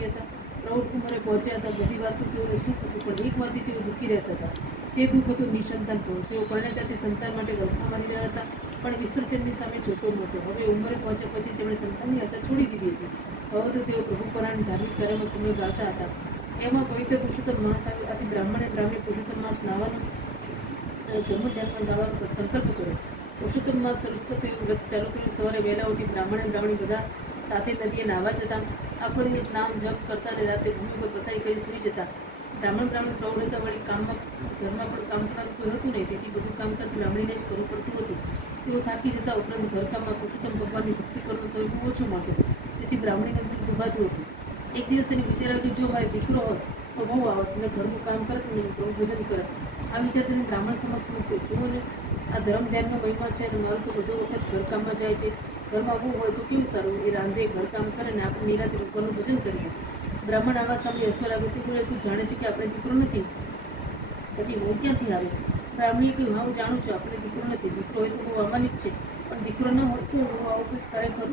સુખી હતા. પ્રૌઢ ઉંમરે પહોંચ્યા હતા. બધી વાતનું તેઓને સુખ હતું, પણ એક વાતથી તેઓ દુઃખી રહેતા હતા. તે દુઃખ હતું નિસંતાન પણ. તેઓ પરણેતાથી સંતાન માટે વલખા મારી રહ્યા હતા, પણ ઈશ્વર તેમની સામે જોતો નહોતો. હવે ઉંમરે પહોંચ્યા પછી તેમણે સંતાનની આશા છોડી દીધી હતી. હવે તો તેઓ પ્રભુ પરાની ધાર્મિક કાર્યમાં સમય ગાળતા હતા. એમાં પવિત્ર પુરુષોત્તમ માસ આવ્યો. આથી બ્રાહ્મણે પુરુષોત્તમ માસ નાવાનું ધર્મ ધ્યાનમાં જવાનો સંકલ્પ કર્યો. પુરુષોત્તમ માસ શરૂ થતો એવું વ્રત ચાલુ કર્યું. સવારે વહેલા ઉઠી બ્રાહ્મણી બધા સાથે નદીએ નાહવા જતા. આખો દિવસ નામ જપ કરતા અને રાતે ભૂમિ પર પથારી કરી સૂઈ જતા. બ્રાહ્મણ પ્રૌઢ હતા, વળી કામમાં ઘરમાં પણ કામ કરવાનું કોઈ હતું નહીં, તેથી બધું કામકાજ બ્રાહ્મણીને જ કરવું પડતું હતું. તેઓ થાકી જતા. ઉપરાંત ઘરકામમાં પુરુષોત્તમ ભગવાનની ભક્તિ કરવાનો સમય બહુ ઓછો મળતો, તેથી બ્રાહ્મણીને બધું દુભાતું હતું. એક દિવસ તેને વિચાર આવ્યો કે જો મારે દીકરો હોત તો બહુ આવત અને ઘરનું કામ કરત ને ભોજન કરત. આ વિચાર તેને બ્રાહ્મણ સમક્ષ મૂક્યો. જુઓ ને, આ ધર્મ ધ્યાનનો મહિમા છે અને મારું તો બધો વખત ઘરકામમાં જાય છે. ઘરમાં બહુ હોય તો કેવું સારું, એ રાંધે, ઘરકામ કરે ને આપણે નિરાતે ભગવાનનું ભજન કરીએ. બ્રાહ્મણ આવા સામે હસવા લાગ્યો. તે બોલે, તું જાણે છે કે આપણે દીકરો નથી, પછી હું ક્યાંથી આવે? બ્રાહ્મણીએ કહ્યું, હા હું જાણું છું આપણે દીકરો નથી. દીકરો હોય તો બહુ અમાનિત છે, પણ દીકરો ન હોય તો હું આવું કંઈક ખરેખર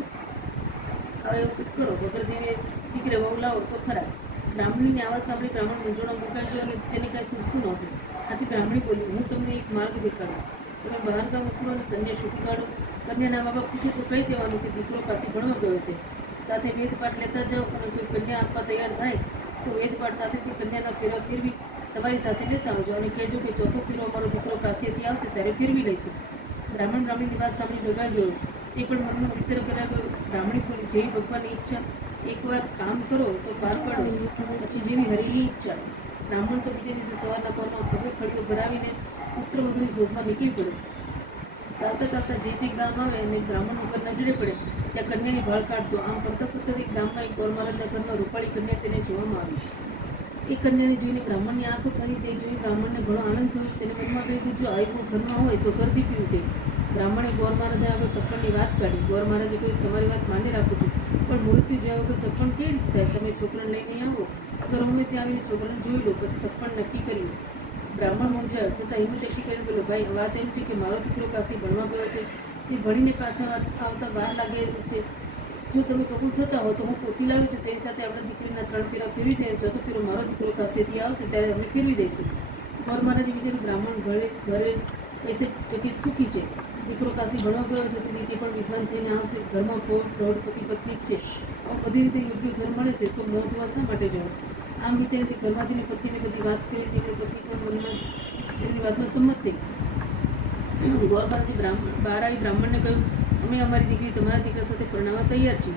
હવે એવું કંઈક કરો. વગર દેવે દીકરે વહુ લાવો તો ખરા. બ્રાહ્મણીની આવાજ સાંભળી બ્રાહ્મણ મૂંઝવણમાં મુકાઈ ગયો અને તેને કાંઈ સૂઝતું નહોતું. આથી બ્રાહ્મણી બોલી, હું તમને એક માર્ગ દેખાડું. તમે બહારગામ ઉતરો અને કન્યા શોધી કાઢો. કન્યાના મા બાપ પૂછે તો કહી દેવાનું કે દીકરો કાશી ભણવા ગયો છે. સાથે વેદપાઠ લેતા જાઓ અને કોઈ કન્યા આપવા તૈયાર થાય તો વેદપાઠ સાથે તે કન્યાના ફેરા ફેરવી તમારી સાથે લેતા આવજો અને કહેજો કે ચોથો ફેરો અમારો દીકરો કાશીથી આવશે ત્યારે ફેરવી લઈશું. બ્રાહ્મણીની વાત સાંભળી ડગાઈ ગયો. એ પણ મનમાં વિચાર કર્યા ગયો. બ્રાહ્મણી બોલી, જેવી ભગવાનની ઈચ્છા, એકવાર કામ કરો તો પાર પાડો, પછી જેવી હરિની ઈચ્છા. બ્રાહ્મણ તો બીજા દિવસે સવારના પરમાં ખભે ખડીઓ ભરાવીને પુત્ર વધુની શોધમાં નીકળી પડ્યો. ચાલતા ચાલતા જે ગામ આવે અને બ્રાહ્મણ ઘર નજરે પડે ત્યાં કન્યાની ભાળ કાઢતો. આમ ફરતા ફરતા એક ગામમાં એક ગોર મહારાજના ઘરમાં રૂપાળી કન્યા તેને જોવામાં આવી. એ કન્યાને જોઈને બ્રાહ્મણની આંખો ઠરી. તે જોઈ બ્રાહ્મણને ઘણો આનંદ થયો. તેને મનમાં કહ્યું, જો આવી ઘરમાં હોય તો ઘર દીપી ઉઠે. બ્રાહ્મણે ગોર મહારાજા આગળ સગપણની વાત કાઢી. ગોર મહારાજે કહ્યું, તમારી વાત માની રાખું છું, પણ મૃત્યુ જોયા વગર સગપણ કેવી રીતે થાય? તમે છોકરાને લઈને આવો, અગર અમે ત્યાં આવીને છોકરાને જોઈ લો, પછી સગપણ નક્કી કરીએ. બ્રાહ્મણ મૂંઝાયો, છતાં હિંમત એકઠી કરીને બોલ્યો, ભાઈ વાત એમ છે કે મારો દીકરો કાશી ભણવા ગયો છે. તે ભણીને પાછા આવતા વાર લાગે છે. જો તમે કબૂલ થતા હો તો હું પોથી લાવી છું, તેની સાથે આપણા દીકરીના 3 ફેરા ફેરવી દઈએ. ચોથો ફેરો મારો દીકરો કાશીથી આવશે ત્યારે અમે ફેરવી દઈશું. ગોર મહારાજે વિચાર્યું, બ્રાહ્મણ ઘરે પૈસે ટકી સુખી છે. દીકરો કાશી ભણવા ગયો છે, તો દીકરી પણ વિદ્વાન થઈને આવશે. ઘરમાં પ્રૌઢ પતિ પત્ની જ છે. બધી રીતે યોગ્ય ઘર મળે છે તો મોં ધોવા શા માટે જવું? આમ વિચારીને ઘરમાં જઈને પત્નીને બધી વાત કરી. તેની પત્ની પણ મનમાં તેની વાતમાં સંમત થઈ. ગોર મહારાજે બહાર આવી બ્રાહ્મણને કહ્યું, અમે અમારી દીકરી તમારા દીકરા સાથે પરણાવવા તૈયાર છીએ.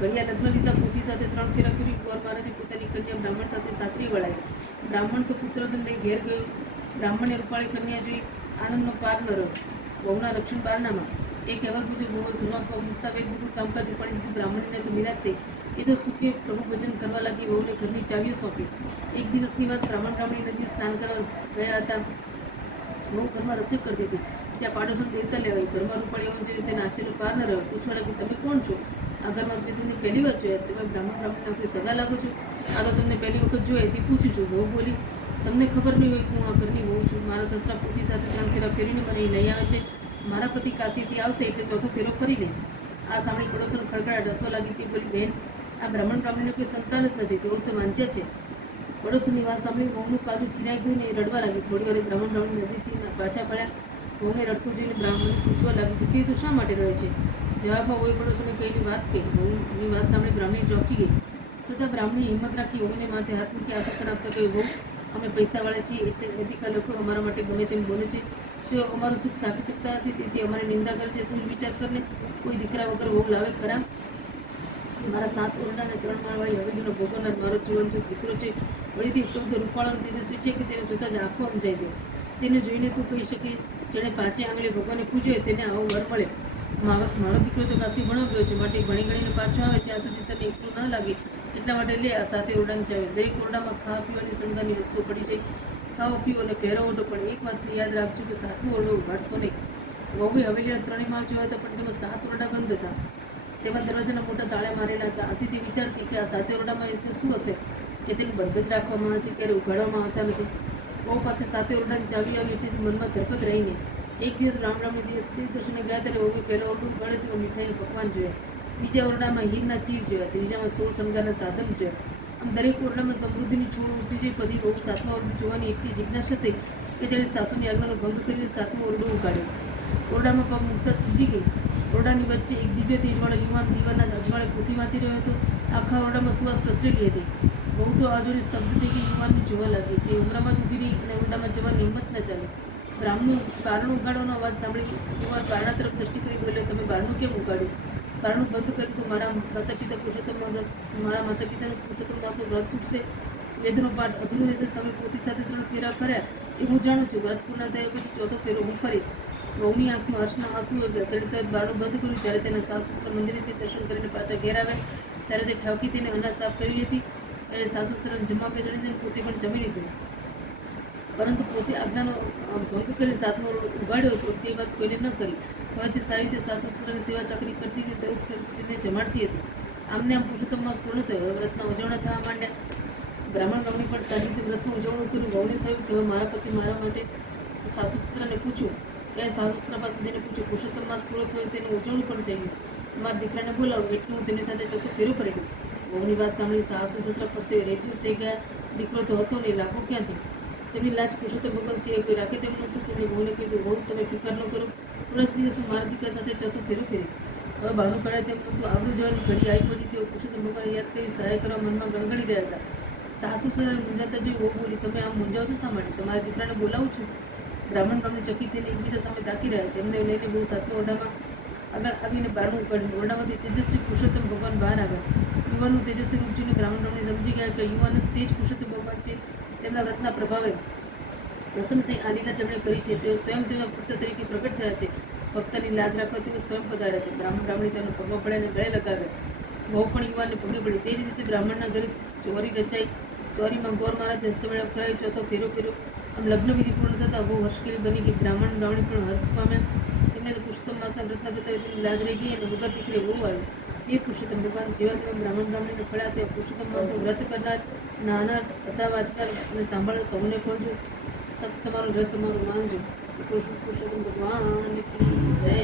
ઘડિયા લગ્ન લીધા. પોતી સાથે 3 ફેરા ફેરવી ગોર મહારાજે પોતાની કન્યા બ્રાહ્મણ સાથે સાસરી વળાવી. બ્રાહ્મણ તો પુત્રને લઈ ઘેર ગયો. બ્રાહ્મણે રૂપાળી કન્યા જોઈ આનંદનો પાર ન રહ્યો. વહુના રક્ષણ બારનામાં એ કહેવત મુજબ વહુ ઘરમાં પગ મૂકતા વેગ બધું કામકાજ ઉપાડી દીધું. બ્રાહ્મણીને તો નિરાશ થઈ. એ તો સુખે પ્રભુ ભજન કરવા લાગી. વહુને ઘરની ચાવીઓ સોંપી. એક દિવસની વાત, બ્રાહ્મણી નદી સ્નાન કરવા ગયા હતા. વહુ ઘરમાં રસોઈ કરતી હતી. ત્યાં પાડોશો દેવતા લેવાય. ઘરમાં રૂપાળી જોઈને તેને આશ્ચર્ય પાર ન રહ્યો. પૂછવા લાગી, તમે કોણ છો? આ ઘરમાં મેં તમને પહેલી વાર જોયા. તમે બ્રાહ્મણના કોઈ સગા લાગો છો? આ તો તમને પહેલી વખત જોયા એથી પૂછું છું. વહુ બોલી, તમને ખબર નહીં હોય કે હું આ ઘરની વહુ છું. મારા સસરા પોતી સાથે 3 ફેરા ફેરીને મને અહીં લઈ આવે છે. મારા પતિ કાશીથી આવશે એટલે ચોથો ફેરો ફરી લઈશ. આ સાંભળી પડોશોને ખડખડાટ હસવા લાગી. તે બોલી, બહેન, આ બ્રાહ્મણીને કોઈ સંતાન જ નથી, તેઓ તો વાંચ્યા છે. પડોશીની વાત સાંભળી વહુનું કાજુ ચીરાઈ ગયું ને એ રડવા લાગી. થોડી વાર બ્રાહ્મણી નદીથી પાછા પડ્યા. વહુને રડતું જોઈને બ્રાહ્મણને પૂછવા લાગી, દીકરી તો શા માટે રહે છે? જવાબમાં વહુએ પડોશોને કહેલી વાત કહી. વહુની વાત સાંભળી બ્રાહ્મણી ચોંકી ગઈ. છતાં બ્રાહ્મણીએ હિંમત રાખી. વહુને માથે હાથ મૂકી આશ્વાસન આપતા કહ્યું, વહુ, અમે પૈસાવાળા છીએ એટલે અધિકાર લોકો અમારા માટે ગમે તેમ બોલે છે. તેઓ અમારું સુખ સાધી શકતા નથી, તેથી અમારી નિંદા કરે છે. તું જ વિચાર કરને, કોઈ દીકરા વગર વહુ લાવે ખરા? મારા 7 ઓરડા અને 3 માળવાળી હવેલીનો ભોગવનાર મારો જીવન જો દીકરો છે. વળીથી એટલો બધો રૂપાળો અને તેજસ્વી છે કે તેને જોતાં જ આંખો સમજાય છે. તેને જોઈને તું કહી શકે, જેણે 5 આંગળીએ ભગવાનને પૂજ્યો હોય તેને આવો વર મળે. મારો દીકરો તો કાશી ભણવા ગયો છે, માટે ભણી ગણીને પાછો આવે ત્યાં સુધી તને એકલું ન લાગે એટલા માટે લે આ 7 ઓરડાની ચાવી. દરેક ઓરડામાં ખાવા પીવાની શણગારની વસ્તુઓ પડી છે. ખાઓ પીઓ અને પહેરો ઓઢો, પણ એક વાતને યાદ રાખજો કે 7મું ઓરડો ઉઘાડશો નહીં. વહુએ હવેલીના 3 માળ જોયા હતા, પણ તેમાં 7 ઓરડા બંધ હતા. તેમાં દરવાજાના મોટા તાળા મારેલા હતા. આથી તે વિચારતી કે આ 7 ઓરડામાં એટલે શું હશે કે તેને બંધ જ રાખવામાં આવે છે, ત્યારે ઉઘાડવામાં આવતા નથી. વહુ પાસે 7 ઓરડાની ચાવી આવી એટલે મનમાં ધરકત રહી ગઈ. એક દિવસ રામરામની દિવસ દર્શને ગયા ત્યારે વહુએ પહેલો ઓરડું ઉઘાડે તો મીઠાઈના પકવાન જોયા. બીજા ઓરડામાં હીરના ચીર જોયા. ત્રીજામાં 16 શણગારના સાધન જોયા. આમ દરેક ઓરડામાં સમૃદ્ધિની છોડ ઉઠી જાય પછી બહુ સાતમા ઓરડું જોવાની એટલી જિજ્ઞાસા થઈ કે તેણે સાસુની આજ્ઞાનો ભંગ કરીને સાતમો ઓરડો ઉગાડ્યો. ઓરડામાં પગ મૂકતા થીજી ગઈ. ઓરડાની વચ્ચે એક દિવ્ય તેજવાળો યુવાન દીવાના અજવાળે પોથી વાંચી રહ્યો હતો. આખા ઓરડામાં સુવાસ પ્રસરેલી હતી. બહુ તો આ જોઈને સ્તબ્ધ થઈ ગઈ. યુવાનને જોવા લાગી. તે ઉમરામાં જ ઊભી રહી અને ઓરડામાં જવાની હિંમત ન ચાલી. બ્રાહ્મણનું બારણું ઉગાડવાનો અવાજ સાંભળી યુવાન બારણા તરફ દ્રષ્ટિ કરી બોલ્યો, તમે બારણું કેમ ઉગાડ્યું? બારણું બંધ કર્યું તો મારા માતા પિતાનું પુરુષોત્તમ માસનું વ્રત તૂટશે, વેદનો પાઠ અધૂરો રહેશે. તમે પોતી સાથે 3 ફેરા ફર્યા એ હું જાણું છું. વ્રત પૂર્ણ થયા પછી 4થો ફેરો હું ફરીશ. વહુની આંખમાં હર્ષના આંસુ હતા. તેણે તરત બારણું બંધ કર્યું. ત્યારે તેના સાસુ સસરા મંદિરેથી દર્શન કરીને પાછા ઘેર આવ્યા. ત્યારે તે ઠાવકી તેને અનાજ સાફ કરી હતી. ત્યારે સાસુ સસરાને જમવા બેસાડી દઈને પોતે પણ જમી લીધું. પરંતુ પોતે આજ્ઞાનો ભંગ કરીને સાતમો ઉગાડ્યો હતો તે વાત કોઈને ન કરી. હવે તે સારી રીતે સાસુ સસરાની સેવા ચાકરી કરતી હતી. દરેક તેને જમાડતી હતી. આમને આમ પુરુષોત્તમ માસ પૂર્ણ થયો. હવે વ્રતના ઉજવણા થવા માંડ્યા. બ્રાહ્મણ ગામની પણ સારી રીતે વ્રતનું ઉજવણું કર્યું. વહુને થયું કે હવે મારા પતિ મારા માટે સાસુ સસરાને પૂછ્યું. તેણે સાસુ સસરા પાસે જઈને પૂછ્યું, પુરુષોત્તમ માસ પૂરો થયો તેનું ઉજવણું પણ થઈ ગયું. મારા દીકરાને બોલાવો. એટલું હું તેની સાથે 4થો ફેરો ફરી ગયો. વહુની વાત સાંભળી સાસુ સસરા પરસે રેડિયો થઈ ગયા. દીકરો તો હતો નહીં, લાભો ક્યાંથી? તેમની લાજ પુરુષોત્તમ ભગવાન સિવાય કોઈ રાખે તેમ નહોતું. તેમણે વહુને કહ્યું, વહુ તમે ફિકર ન કરો, થોડા જ દિવસ હું મારા દીકરા સાથે 4થો ફેરો ફેરીશ. હવે બહાનું કરાય તેમ નહોતું. આવડું જવાની ઘડી આવી પહોંચી. તેઓ પુરુષોત્તમ ભગવાનને યાદ કરી સહાય કરવા મનમાં ગણગણી રહ્યા હતા. સાસુ સસરાને મૂંઝાતા જોઈ વહુ બોલી, તમે આમ મૂંઝાવ છો શા માટે? તમારા દીકરાને બોલાવું છું. બ્રાહ્મણ ગામની ચકી થઈને એકબીજા સામે તાકી રહ્યા. તેમને લઈને બહુ સાતમા ઓરડામાં આગળ આવીને બારણું ઉગાડ્યું. ઓરડામાંથી તેજસ્વી પુરુષોત્તમ ભગવાન બહાર આવ્યા. યુવાનનું તેજસ્વી રૂપ જોઈને બ્રાહ્મણ ગામની સમજી ગયા કે યુવાન તે જ પુરુષોત્તમ ભગવાન છે. તેમના વ્રતના પ્રભાવે પ્રસન્ન થઈ આ લીલા તેમણે કરી છે. તેઓ સ્વયં તેમના પુત્ર તરીકે પ્રગટ થયા છે. ભક્તની લાજ રાખવા તેઓ સ્વયં પધાર્યા છે. બ્રાહ્મણ બ્રાહ્મણી તેમના પગમાં પડ્યા અને ગળે લગાવ્યા. બહુ પણ યુવાનને પગે પડી. તે જ દિવસે બ્રાહ્મણના ઘરે ચોરી રચાઈ. ચોરીમાં ગોર મહારાજ હસ્તમેળાપ કરાવી 4થો ફેરો ફેરો. આમ લગ્ન વિધિ પૂર્ણ થતાં બહુ હર્ષકેલી બની ગઈ. બ્રાહ્મણ બ્રાહ્મણી પણ હર્ષ પામ્યા. તેમને તો પુરુષોત્તમ માસના વ્રતના પ્રતાપે તેની લાજ રહી ગઈ અને વગર દીકરે બહુ આવ્યું. એ પુરુષોત્તમ ભગવાન જેવા તમે બ્રાહ્મણ બ્રાહ્મણીને ફળ્યા તે પુરુષોત્તમ માસનું વ્રત કરનાર, નાના કથા વાંચનાર અને સાંભળનાર સૌને ફળજો. સત તમારું વ્રત તમારું માનજો. પુરુષોત્તમ ભગવાન કી જય.